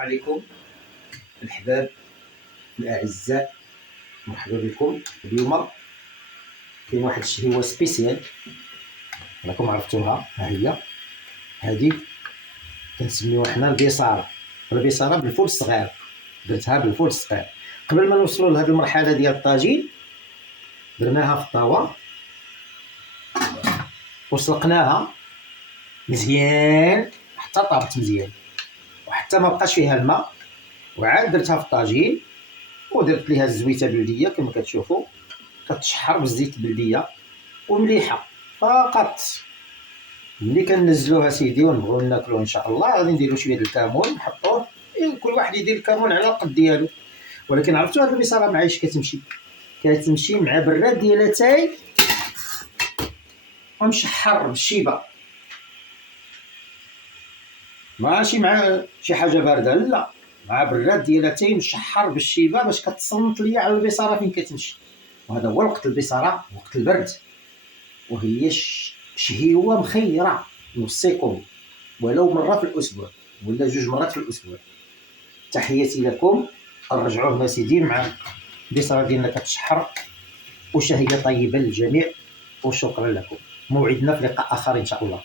عليكم الأحباب الأعزاء، مرحبا بكم. اليوم كاين واحد الشهوة سبيسيال راكم عرفتوها، ها هي هذه كنسميوها حنا البصارة بالفول الصغير. درتها بالفول الصغير. قبل ما نوصلوا لهذه المرحلة ديال الطاجين درناها في الطاوة وسلقناها مزيان حتى طابت مزيان وحتى ما بقاش فيها الماء، وعاد درتها في الطاجين ودرت ليها الزويته بلديه كما كتشوفوا، كتشحر بالزيت بلديه ومليحه فقط. ملي كنزلوها سيدي ونبغيو ناكلوه ان شاء الله غادي نديرو شويه د الكمون نحطوه، كل واحد يدير الكمون على قد ديالو. ولكن عرفتوا هاد البصاره مع ايش كتمشي مع براد ديال اتاي ومشحر بالشيبه، ماشي مع شي حاجه بارده، لا، مع براد ديال اتاي مشحر بالشيبه باش كتصنت ليا على البصاره فين كتمشي. وهذا هو وقت البصاره، وقت البرد، وهي شهيوه مخيره نوصيكم ولو مره في الاسبوع ولا 2 مرات في الاسبوع. تحياتي لكم، نرجعوه سيدي مع البصاره ديالنا كتشحر وشهيه طيبه للجميع، وشكرا لكم. موعدنا في لقاء اخر ان شاء الله.